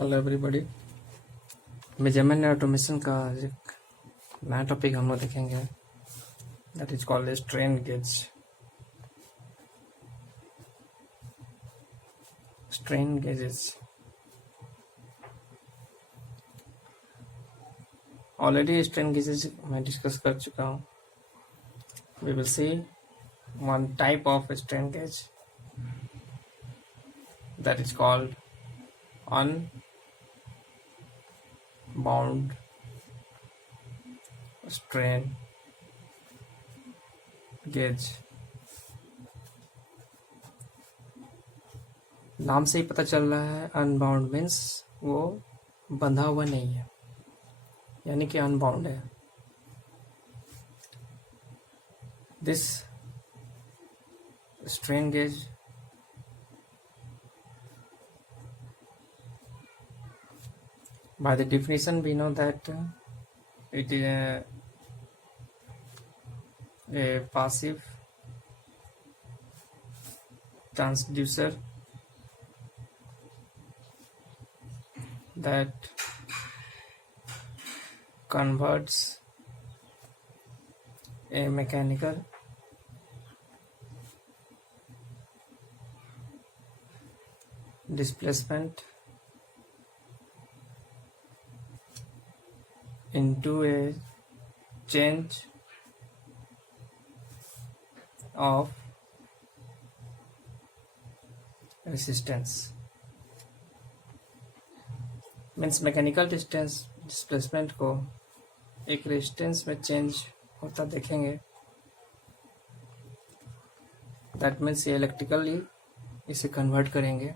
Hello everybody. Measurement and automation का एक नया टॉपिक हम लोग देखेंगे, that is called strain gauge. Strain gauges already strain gauges मैं डिस्कस कर चुका हूँ। We will see one type of strain gauge that is called unbound strain gauge. नाम से ही पता चल रहा है, अनबाउंड मीन्स वो बंधा हुआ नहीं है, यानी कि अनबाउंड है। This strain gauge by the definition we know that it is a passive transducer that converts a mechanical displacement into a change of resistance। Means mechanical displacement को एक रेजिस्टेंस में चेंज होता देखेंगे। दैट मीन्स ये electrically इसे convert करेंगे,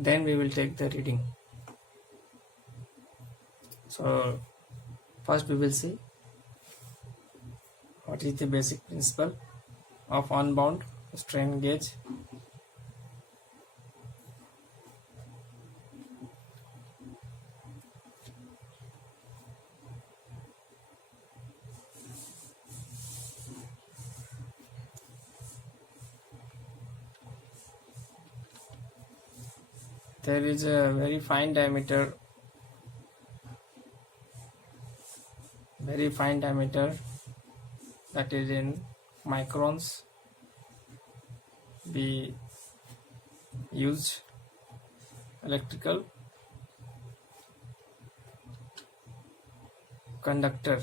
then we will take the reading. So first we will see what is the basic principle of unbound strain gauge। There is a very fine diameter that is in microns we use electrical conductor।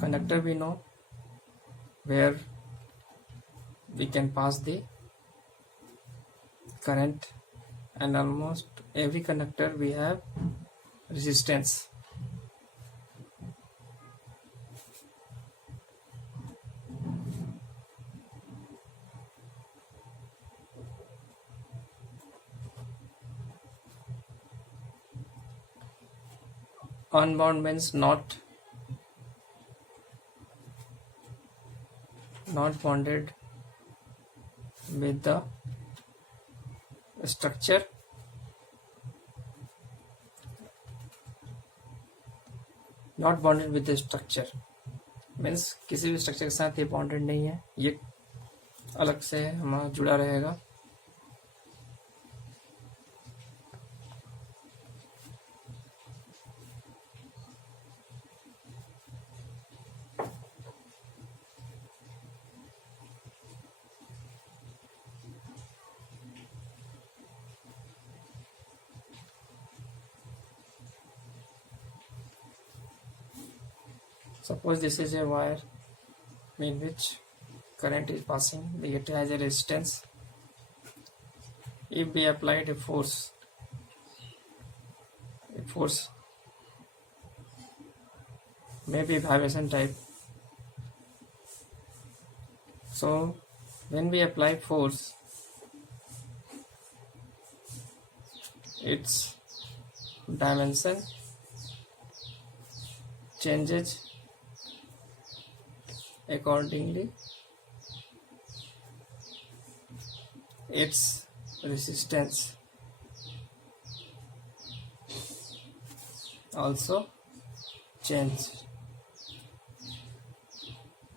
Conductor we know where we can pass the current, and almost every conductor we have resistance। Unbound means not bonded with the structure, not bonded with the structure means किसी भी स्ट्रक्चर के साथ ये बॉन्डेड नहीं है, ये अलग से हमारा जुड़ा रहेगा। Suppose this is a wire in which current is passing, it has a resistance। If we applied a force may be vibration type, so when we apply force, its dimension changes accordingly, its resistance also changes।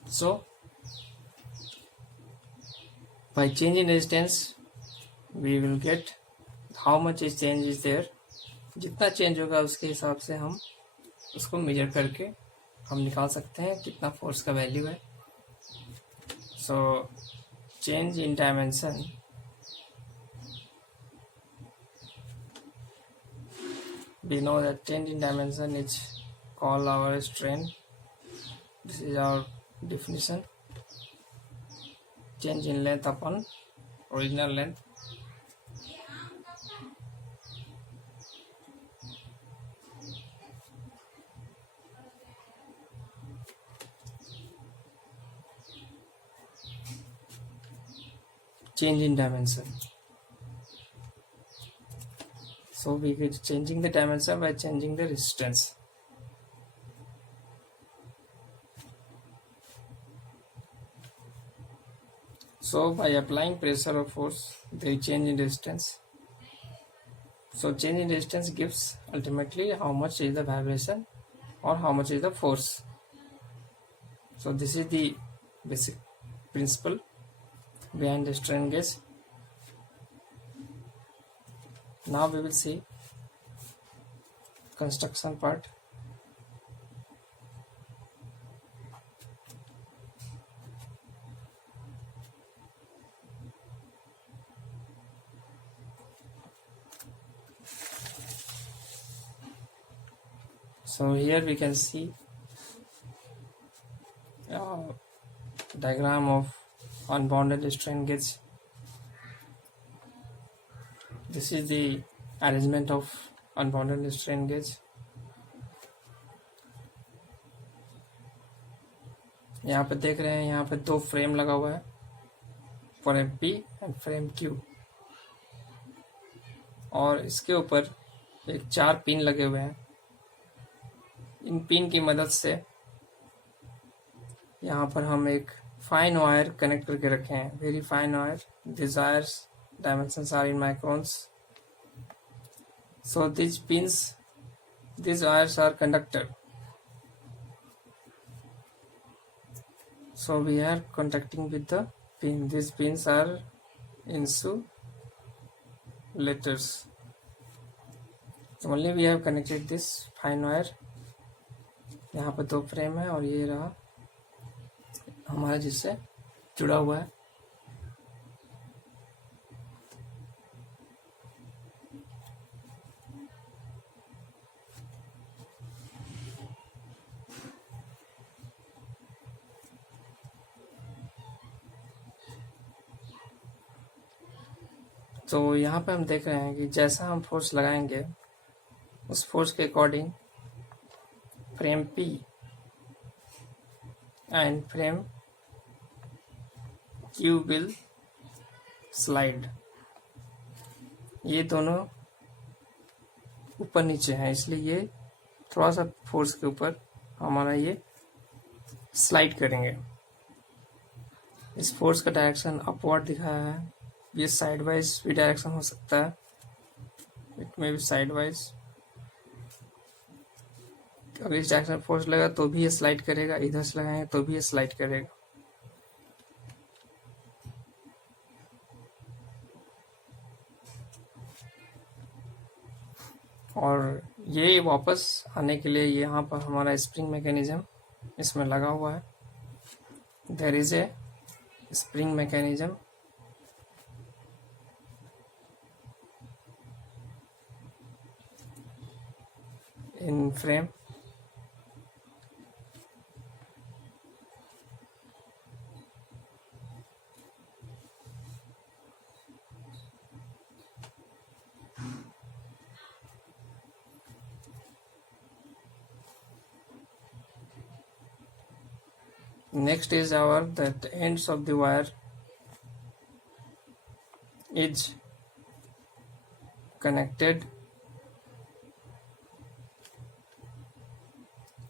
So by change in resistance we will get how much is change is there. जितना चेंज होगा उसके हिसाब से हम उसको मेजर करके हम निकाल सकते हैं कितना फोर्स का वैल्यू है. So change in dimension we know that change in dimension is called our strain. This is our definition. Change in length upon original length. Change in dimension. So we get changing the dimension by changing the resistance. So by applying pressure or force, they change in resistance. So change in resistance gives ultimately how much is the vibration or how much is the force. So this is the basic principle behind the strain gauge. Now we will see construction part. So here we can see diagram of unbounded strain gauge. This is the arrangement of unbounded strain gauge. यहाँ पे देख रहे हैं, यहाँ पे दो फ्रेम लगा हुआ है, frame P and frame Q, और इसके ऊपर एक 4 पिन लगे हुए हैं. इन पिन की मदद से यहाँ पर हम एक फाइन वायर कनेक्ट करके रखे हैं, very fine wire. These wires dimensions are in microns. So these pins, these wires are conductor. So we are contacting with the pin. These pins are insulators. So only we have connected this fine wire. यहाँ पर 2 फ्रेम है और ये रहा हमारा जिससे जुड़ा हुआ है. तो यहाँ पे हम देख रहे हैं कि जैसा हम फोर्स लगाएंगे उस फोर्स के according frame P and frame Q will slide. ये दोनों ऊपर नीचे हैं, इसलिए ये थोड़ा सा फोर्स के ऊपर हमारा ये स्लाइड करेंगे. इस फोर्स का डायरेक्शन अपवर्ड दिखाया है. ये साइडवाइज भी डायरेक्शन हो सकता है, इट में भी साइडवाइज. अगर इस डायरेक्शन में फोर्स लगा तो भी ये स्लाइड करेगा, इधर से लगाएंगे तो भी ये स्लाइड करेगा. और ये वापस आने के लिए यहाँ पर हमारा स्प्रिंग मैकेनिज्म इसमें लगा हुआ है. There is a spring mechanism. in frame. Next is our that ends of the wire is connected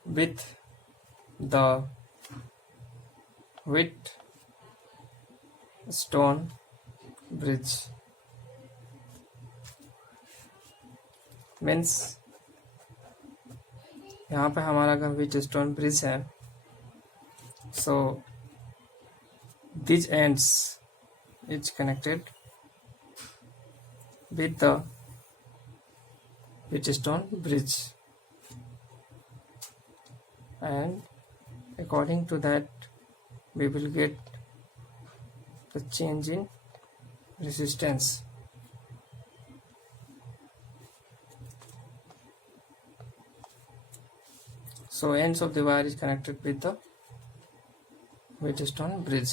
with the Wheatstone bridge. Means यहाँ पे हमारा अगर व्हीटस्टोन ब्रिज है, सो These ends is connected with the Wheatstone bridge, and according to that we will get the change in resistance. So ends of the wire is connected with the Wheatstone bridge.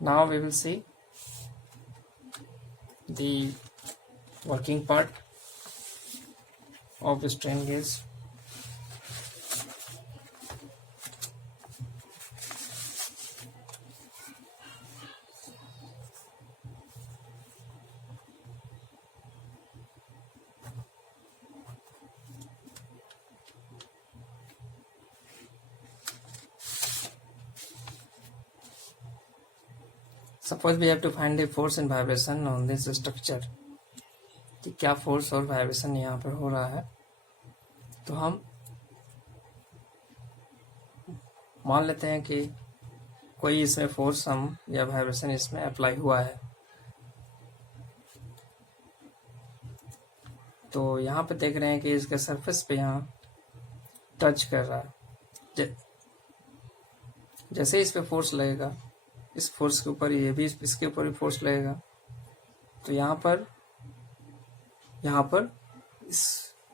Now we will see the working part of the strain gauge. Suppose we have to find the force and vibration on this structure, कि क्या फोर्स और वाइब्रेशन यहाँ पर हो रहा है। तो हम मान लेते हैं कि कोई इसमें फोर्स हम या वाइब्रेशन इसमें अप्लाई हुआ है। तो यहाँ पे देख रहे हैं कि इसके सरफेस पे यहाँ टच कर रहा है। जैसे इस पे फोर्स लगेगा, इस फोर्स के ऊपर ये भी इसके ऊपर भी फोर्स लगेगा, तो यहाँ पर इस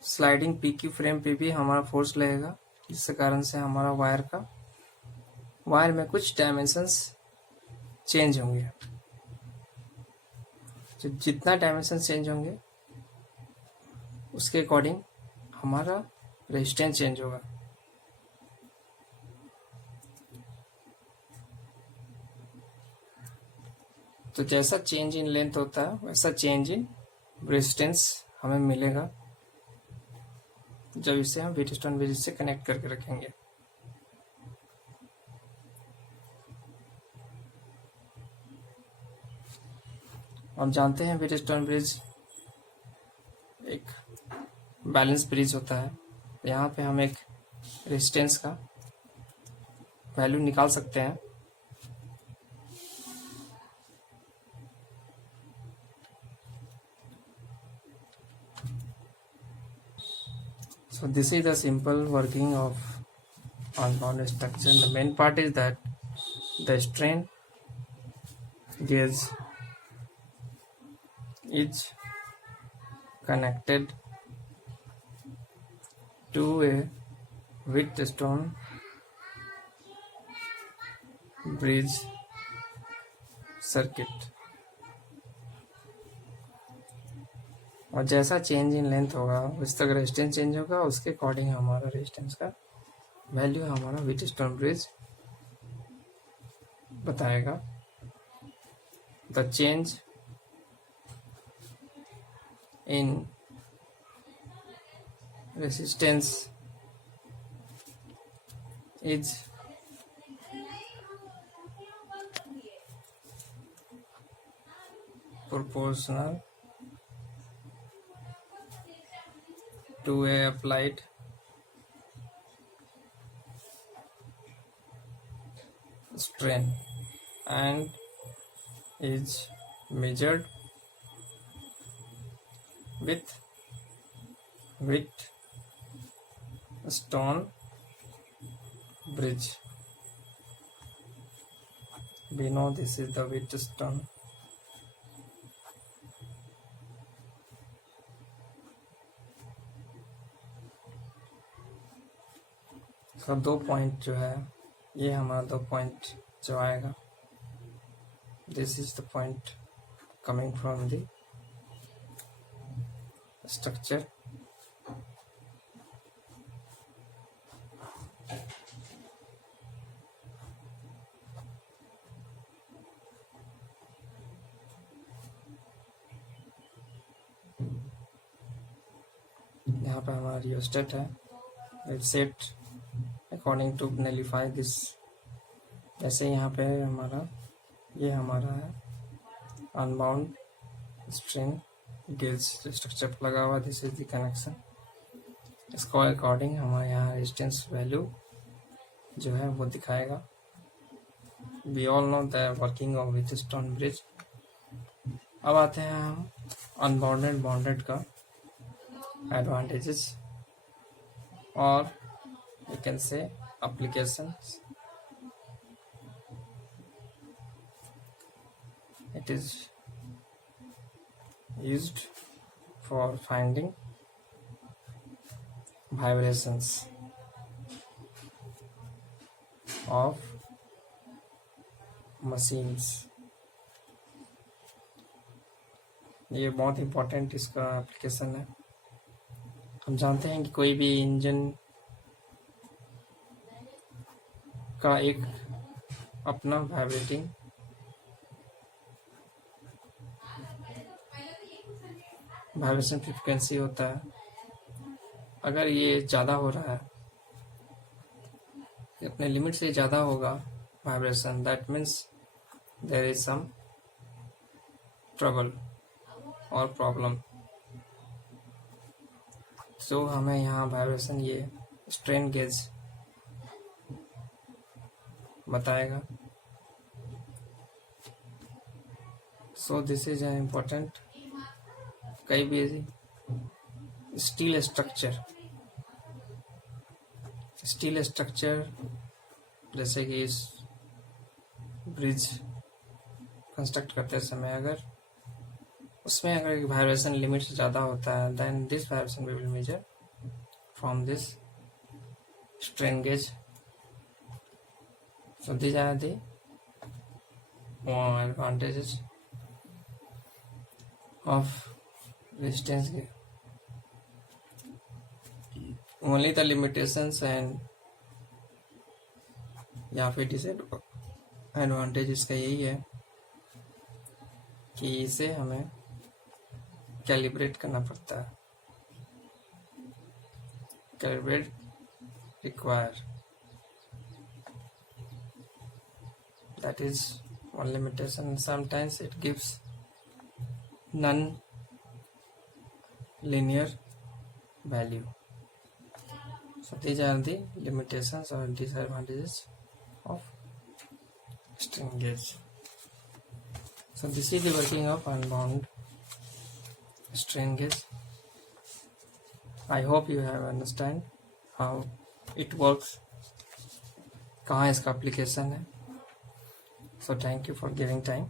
स्लाइडिंग पीक्यू फ्रेम पे भी हमारा फोर्स लगेगा, जिसके कारण से हमारा वायर में कुछ डायमेंशंस चेंज होंगे। तो जितना डायमेंशन चेंज होंगे उसके अकॉर्डिंग हमारा रेजिस्टेंस चेंज होगा। तो जैसा चेंज इन लेंथ होता है वैसा चेंज इन रेजिस्टेंस हमें मिलेगा जब इसे हम व्हीटस्टोन ब्रिज से कनेक्ट करके रखेंगे। हम जानते हैं व्हीटस्टोन ब्रिज एक बैलेंस ब्रिज होता है। यहाँ पे हम एक रेजिस्टेंस का वैल्यू निकाल सकते हैं। So this is the simple working of unbound structure. The main part is that the strain gauge is connected to a Wheatstone bridge circuit, और जैसा चेंज इन लेंथ होगा उस तक रेजिस्टेंस चेंज होगा, उसके अकॉर्डिंग हमारा रेजिस्टेंस का वैल्यू हमारा व्हीटस्टोन ब्रिज बताएगा। The change in resistance is proportional to a applied strain and is measured with Wheatstone bridge. We know this is the Wheatstone. तो 2 पॉइंट जो है ये हमारा 2 पॉइंट जो आएगा, this is the point coming from the structure. यहाँ पर हमारा रियोस्टेट है, it set according to nullify this. जैसे यहाँ पे ये हमारा है अनबाउंड स्ट्रेन गेज स्ट्रक्चर लगा हुआ, दिस इज द कनेक्शन। इसको अकॉर्डिंग हमारे यहाँ रेजिस्टेंस वैल्यू जो है वो दिखाएगा। We all know the working of Wheatstone bridge. अब आते हैं हम अनबॉन्डेड बॉन्डेड का एडवांटेजेस और you can say applications. It is used for finding vibrations of machines। ये बहुत इम्पोर्टेंट इसका एप्लीकेशन है। हम जानते हैं कि कोई भी इंजन का एक अपना वाइब्रेटिंग वाइब्रेशन फ्रीक्वेंसी होता है। अगर ये ज़्यादा हो रहा है, अपने लिमिट से ज़्यादा होगा vibration, that means there is some trouble और प्रॉब्लम। तो हमें यहाँ वाइब्रेशन ये स्ट्रेन गेज बताएगा। So this is an important. कई भी स्टील स्ट्रक्चर जैसे कि इस ब्रिज कंस्ट्रक्ट करते समय अगर उसमें अगर वाइब्रेशन लिमिट से ज़्यादा होता है, then this vibration we will measure from this strain gauge. So these are the advantages of resistance gauge। only the limitations and या फिर डिसएडवांटेज इसका यही है कि इसे हमें कैलिब्रेट करना पड़ता है। Calibrate require, that is one limitation। sometimes it gives non-linear value। So these are the limitations or disadvantages of strain gauge। So this is the working of unbound strain gauge। I hope you have understand how it works, कहाँ इसका application है। So thank you for giving time।